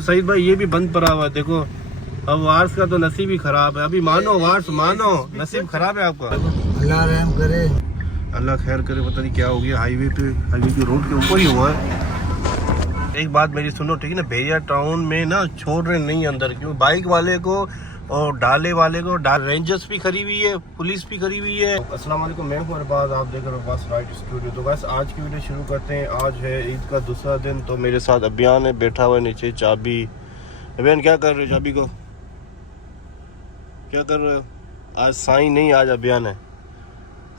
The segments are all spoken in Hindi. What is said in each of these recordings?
सईद भाई ये भी बंद पड़ा हुआ है, देखो। अब वार्स का तो नसीब ही खराब है। अभी मानो वार्स, मानो नसीब खराब है आपका। अल्लाह रहम करे, अल्लाह खैर करे। पता नहीं क्या हो गया, हाईवे की रोड के ऊपर ही हुआ है। एक बात मेरी सुनो, ठीक है ना, भेड़िया टाउन में ना छोड़ रहे नहीं अंदर, क्यों? बाइक वाले को और डाले वाले को, रेंजर्स भी खड़ी हुई है, पुलिस भी खड़ी हुई है। अस्सलाम वालेकुम, मैं हूं अरबाज, आप देख रहे हो अरबाज राइड स्टूडियो। तो बस आज की वीडियो शुरू करते हैं। आज है ईद का दूसरा दिन। तो मेरे साथ अभियान है, बैठा हुआ है नीचे। चाबी, अभियान क्या कर रहे हो? चाबी को क्या कर रहे हो? आज साईं नहीं, आज अभियान है।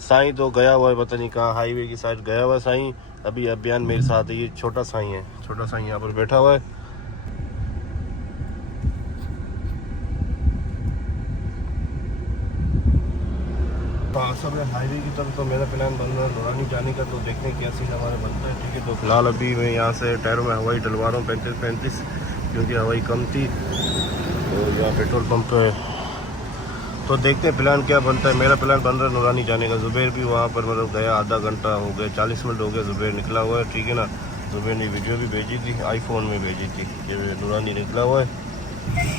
साईं तो गया हुआ है, पता नहीं कहाँ, हाईवे की साइड गया हुआ है साईं। अभी अभियान मेरे साथ है। ये छोटा साईं है, छोटा साईं यहाँ पर बैठा हुआ है। सब हाईवे की तरफ तो मेरा प्लान बन रहा है नूरानी जाने का। तो देखते हैं क्या सीन हमारा बनता है, ठीक है। तो फिलहाल अभी मैं यहाँ से टायरों में हवाई डलवा रहा हूँ 35-35, क्योंकि हवाई कम थी। तो यहाँ पेट्रोल पंप है, तो देखते हैं प्लान क्या बनता है। मेरा प्लान बन रहा है नूरानी जाने का। जुबैर भी वहाँ पर मतलब गया, आधा घंटा हो गया, 40 मिनट हो गया जुबैर निकला हुआ है, ठीक है ना। जुबैर ने वीडियो भी भेजी थी, आईफोन में भेजी थी कि नूरानी निकला हुआ है।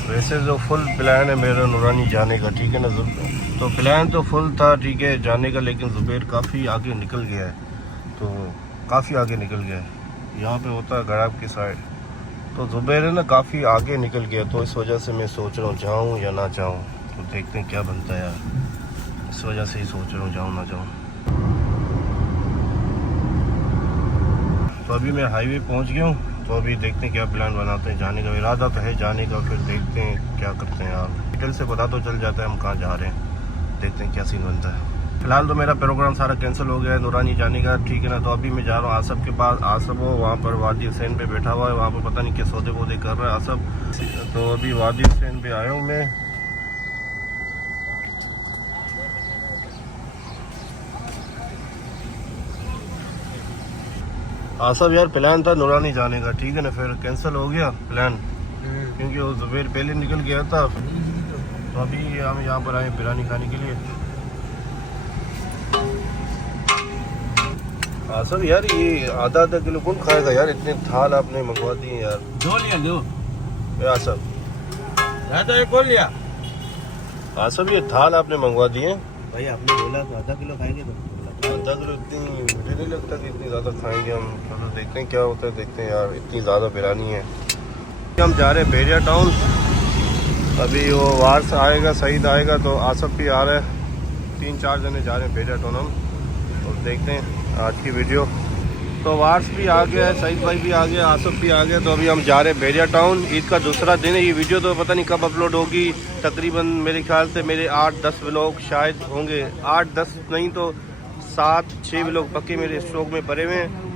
वैसे जो फुल प्लान है मेरा नूरानी जाने का, ठीक है ना। तो प्लान तो फुल था, ठीक है, जाने का, लेकिन जुबैर काफ़ी आगे निकल गया है। तो काफ़ी आगे निकल गया है, यहाँ पे होता है गराब की साइड। तो जुबैर है ना काफ़ी आगे निकल गया, तो इस वजह से मैं सोच रहा हूँ जाऊँ या ना जाऊँ। तो देखते हैं क्या बनता है यार, इस वजह से ही सोच रहा हूँ जाऊँ ना जाऊँ। तो अभी मैं हाईवे पहुँच गया हूँ। तो अभी देखते हैं क्या प्लान बनाते हैं। जाने का इरादा तो है जाने का, फिर देखते हैं क्या करते हैं यार। डिटेल से पता तो चल जाता है हम कहाँ जा रहे हैं। देखते हैं क्या सीन बनता है। फिलहाल तो मेरा प्रोग्राम सारा कैंसिल हो गया है नूरानी जाने का, ठीक है ना। तो अभी मैं जा रहा हूँ आसफ के पास। आसफ हो वहाँ पर वादी हुसैन पे बैठा हुआ है, वहाँ पर पता नहीं क्या सौदे वौदे कर रहा है आसफ। तो अभी वादी हुसैन पे आया हूँ मैं। आसफ यार प्लान था नूरानी जाने का, ठीक है ना, फिर कैंसिल हो गया प्लान, क्योंकि वो जुबैर पहले निकल गया था। तो अभी हम यहाँ पर आए बिरयानी खाने के लिए। आसफ यार ये आधा किलो कौन खाएगा यार? इतने थाल आपने मंगवा दिए यार। दो लिया दो आसफ, तो एक और लिया। आसफ ये थाल आपने मंगवा दिए भाई आपने बोला तो आधा किलो खाएंगे तो आधा किलो। इतनी मुझे नहीं लगता कि इतनी ज़्यादा खाएंगे हम। चलो देखते हैं क्या होता है, देखते हैं यार। इतनी ज़्यादा बिरयानी है। हम जा रहे हैं भेड़िया टाउन। अभी वो वार्स आएगा, सईद आएगा, तो आसफ भी आ रहा है। 3-4 जने जा रहे हैं भेड़िया टाउन हम। तो देखते हैं आज की वीडियो। तो वार्स भी आ गया है, सईद भाई भी आ गया, आसफ भी आ गया। तो अभी हम जा रहे हैं भेड़िया टाउन। ईद का दूसरा दिन है। ये वीडियो तो पता नहीं कब अपलोड होगी। तकरीबन मेरे ख्याल से मेरे 8-10 व्लॉग शायद होंगे। 8-10 नहीं तो 7-6 व्लॉग पक्के मेरे स्टॉक में पड़े हुए हैं।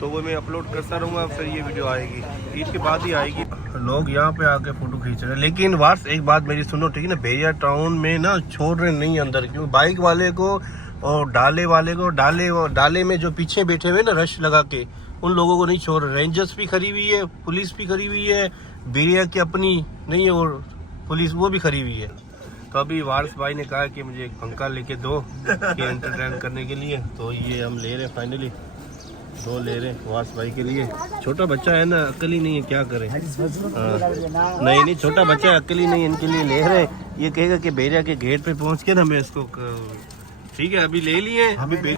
तो वो मैं अपलोड करता रहूँगा। फिर ये वीडियो आएगी, ईद के बाद ही आएगी। लोग यहाँ पे आके फ़ोटो खींच रहे हैं। लेकिन वार्स एक बात मेरी सुनो, ठीक है ना, भेड़िया टाउन में ना छोड़ रहे नहीं अंदर, क्यों? बाइक वाले को और डाले वाले को, डाले में जो पीछे बैठे हुए ना रश लगा के, उन लोगों को नहीं छोड़ रहे। रेंजर्स भी खड़ी हुई है, पुलिस भी खड़ी हुई है, भेड़िया की अपनी नहीं है और पुलिस वो भी खड़ी हुई है। तो अभी वार्स भाई ने कहा कि मुझे एक पंखा लेके दो कि एंटरटेन करने के लिए। तो ये हम ले रहे हैं, फाइनली 2 ले रहे हैं वार्स भाई के लिए। छोटा बच्चा है ना, अक्ल ही नहीं है, क्या करें। नहीं छोटा बच्चा है, अक्ल ही नहीं है, इनके लिए ले रहे हैं। ये कहेगा कि भेड़िया के गेट पे पहुंच के ना मैं इसको, ठीक है अभी ले लिए अभी।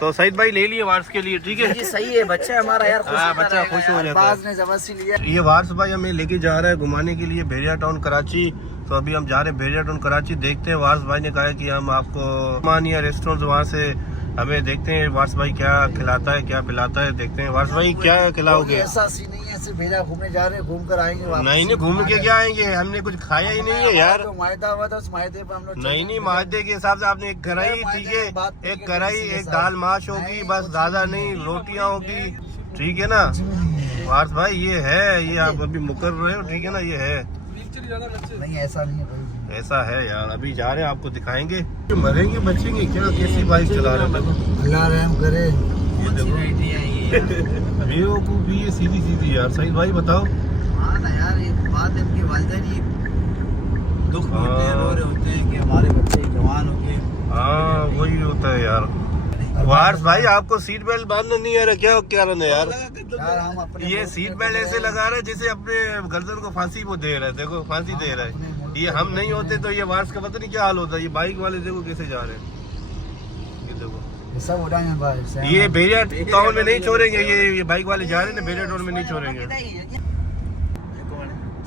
तो सईद भाई ले लिए वार्स के लिए, ठीक है जी सही है। बच्चा हमारा यार बच्चा खुश हो जाता है। जबरदस्ती लिया। ये वार्स भाई हमें लेके जा रहा है घुमाने के लिए भेड़िया टाउन कराची। तो अभी हम जा रहे हैं भेड़िया टाउन कराची। देखते हैं, वार्स भाई ने कहा है कि हम आपको मानिया रेस्टोरेंट वहाँ से हमें देखते हैं वार्स भाई क्या खिलाता है, क्या पिलाता है। देखते हैं वार्स भाई क्या खिलाओगे। ऐसा सीन नहीं है, सिर्फ भेड़िया घूमने जा रहे हैं, घूम कर आएंगे। नहीं घूम के क्या आएंगे, हमने कुछ खाया ही नहीं है यार। मायदा हुआ था, उस मायदे पे हम लोग नहीं मायदे के हिसाब से आपने एक कढ़ाई, ठीक है, एक कढ़ाई, एक दाल माश होगी, बस ज्यादा नहीं, रोटियां होगी, ठीक है ना। वार्स भाई ये है, ये आप अभी मुकर रहे हो, ठीक है ना, ये है। नहीं ऐसा नहीं है, ऐसा है यार। अभी जा रहे हैं, आपको दिखाएंगे। मरेंगे बचेंगे क्या, कैसी बाइक चला रहे हैं? अल्लाह रहम करे। बेवकूफी ये सीधी यार। सईद भाई बताओ। हाँ ना यार, ये बात है कि वालिदैन ही दुख में होते हैं, रो रहे होते हैं कि हमारे बच्चे जवान हो गए। हाँ वही होता है यार। वार्स भाई आपको सीट बेल्ट बांधना नहीं आ रहा, क्या कारण है यार? यार हम अपने ये मुल्क सीट में बेल्ट तो ऐसे रहे। लगा रहा है जैसे अपने गर्दन को फांसी वो दे रहा है, देखो फांसी दे रहा है। ये हम नहीं होते तो ये वार्स का पता नहीं क्या हाल होता। ये बाइक वाले देखो कैसे जा रहे हैं, ये देखो। ये सब उड़ान है भाई। ये बेरिया टाउन में नहीं छोड़ेंगे, ये बाइक वाले जा रहे हैं ना, बेरिया टाउन में नहीं छोड़ेंगे।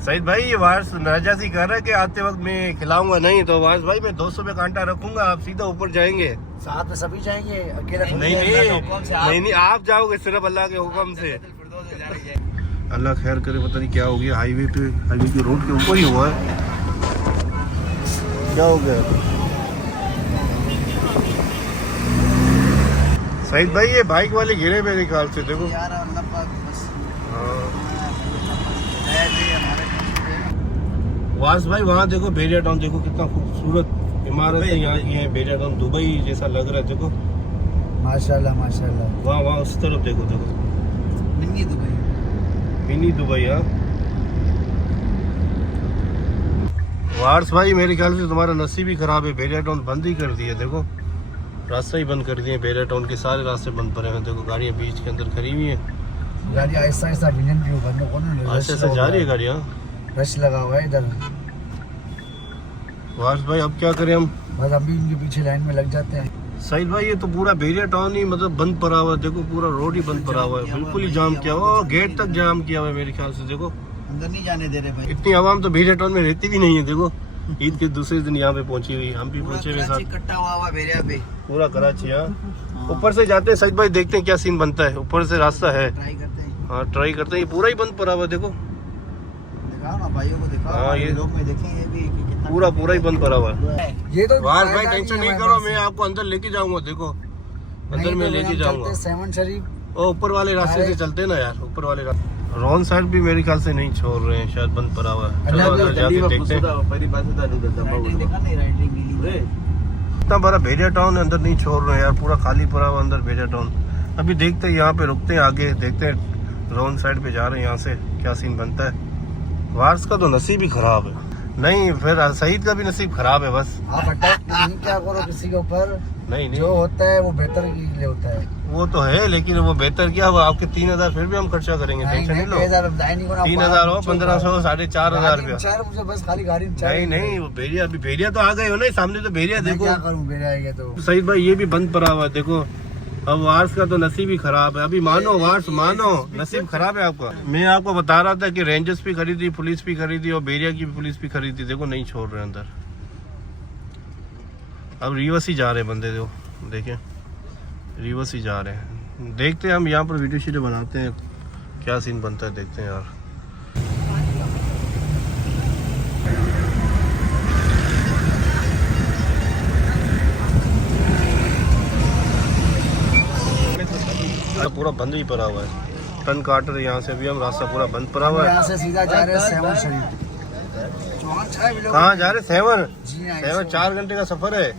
सईद भाई ये वार्स नाजाजी कर रहा है कि आते वक्त मैं खिलाऊंगा नहीं, तो वार्स भाई मैं 200 पे कांटा रखूंगा, आप सीधा ऊपर जाएंगे। साथ में सभी जाएंगे, अकेला थोड़ी नहीं जाएगा, नहीं हुक्म से आप- नहीं नहीं, आप जाओगे सिर्फ अल्लाह के हुक्म से। अल्लाह खैर करे, पता नहीं क्या हो गया। हाईवे की रोड के ऊपर ही हुआ है, क्या हो गया। सईद भाई ये बाइक वाले गिरे मेरे ख्याल से, देखो। यार अल्लाह पाक बस हाँ है जी हमारे वास भाई वहाँ देखो बेरिया टाउन, देखो कितना खूबसूरत इमारत है यहाँ की है। बेरिया टाउन दुबई जैसा लग रहा है, देखो माशाल्लाह माशाल्लाह। वहाँ उस तरफ देखो, देखो मिनी दुबई। Mini Dubai. हाँ वार्स भाई मेरे ख्याल से तुम्हारा नसीब ही खराब है, बेरिया टाउन बंद ही कर दिया, देखो रास्ता ही बंद कर दिए। बेरिया टाउन के सारे रास्ते बंद पड़े हैं, देखो गाड़ियाँ बीच के अंदर खड़ी हुई हैं। गाड़ी ऐसा ऐसा इंजन भी बंद कौन ऐसे ऐसे जा रही है गाड़ियाँ। रश लगा हुआ है इधर। वार्स भाई अब क्या करें हम। बस हम भी इनके पीछे लाइन में लग जाते हैं। सईद भाई ये तो पूरा बेरिया टाउन ही मतलब बंद पड़ा हुआ है, देखो पूरा रोड ही बंद पड़ा हुआ है, बिल्कुल ही जाम किया हुआ है, गेट तक जाम किया हुआ है मेरे ख्याल से। देखो अंदर नहीं जाने दे रहे भाई। इतनी आवाम तो बेरिया टाउन में रहती भी नहीं है, देखो ईद के दूसरे दिन यहाँ पे पहुंची हुई, हम भी पहुंचे हुए साथ। इकट्ठा हुआ बेरिया पे। पूरा कराची। हाँ ऊपर से जाते हैं सईद भाई, देखते हैं क्या सीन बनता है। ऊपर से रास्ता है, ट्राई करते हैं। हाँ ट्राई करते हैं। ये पूरा ही बंद पड़ा हुआ है, देखो दिखाओ ना भाइयों को दिखाओ। हाँ, ये लोग में देखें ये भी कि कितना पूरा ही बंद पड़ा हुआ है। ये तो वास भाई टेंशन नहीं करो, मैं आपको अंदर लेके जाऊंगा, देखो अंदर में लेके जाऊंगा। सेवन शरीफ और ऊपर वाले रास्ते से चलते हैं ना यार, ऊपर वाले रास्ते। रॉन साइड भी मेरे ख्याल से नहीं छोड़ रहे हैं, शायद बंद पड़ा हुआ है। चलो अंदर जाके देखते हैं। राइटिंग देखा नहीं, राइटिंग मिली। इतना बड़ा बेरिया टाउन है, अंदर नहीं छोड़ रहे हैं यार, पूरा खाली पड़ा हुआ अंदर बेरिया टाउन। अभी देखते हैं, यहाँ पे रुकते हैं, आगे देखते हैं। रॉन साइड पे जा रहे हैं, यहाँ से क्या सीन बनता है। वार्स का तो नसीब ही खराब है। नहीं फिर सईद का भी नसीब खराब है बस। आप अटैक नहीं क्या करो किसी के ऊपर। नहीं नहीं जो होता है वो बेहतर के लिए होता है। वो तो है, लेकिन वो बेहतर क्या हुआ, आपके 3000 फिर भी हम खर्चा करेंगे, टेंशन नहीं लो। 3000 हो, 1500 हो, 4500 रुपया। मुझे बस खाली गाड़ी में नहीं नहीं वो बेरिया, अभी बेरिया तो आ गए हो ना, सामने तो बेरिया मैं देखो। क्या करूं, बेरिया आएगा तो। सईद भाई ये भी बंद पड़ा हुआ है, देखो। अब वार्स का तो नसीब ही खराब है। अभी मानो वार्स मानो, नसीब खराब है आपका। मैं आपको बता रहा था कि रेंजर्स भी खरीदी, पुलिस भी खरीदी और बेरिया की भी पुलिस भी खरीदी, देखो नहीं छोड़ रहे अंदर। अब रिवर्स ही जा रहे हैं बंदे, देखो देखें रिवर्स ही जा रहे हैं। देखते हैं हम यहाँ पर वीडियो शीडियो बनाते हैं, क्या सीन बनता है, देखते हैं यार। पूरा बंद ही पड़ा हुआ है, टन कार्टर यहाँ से भी हम रास्ता पूरा बंद पड़ा हुआ है। यहाँ से सीधा जा रहे हैं सेवन शरीफ। कहाँ जा रहे? सेवन जी हाँ, 4 घंटे का सफर है।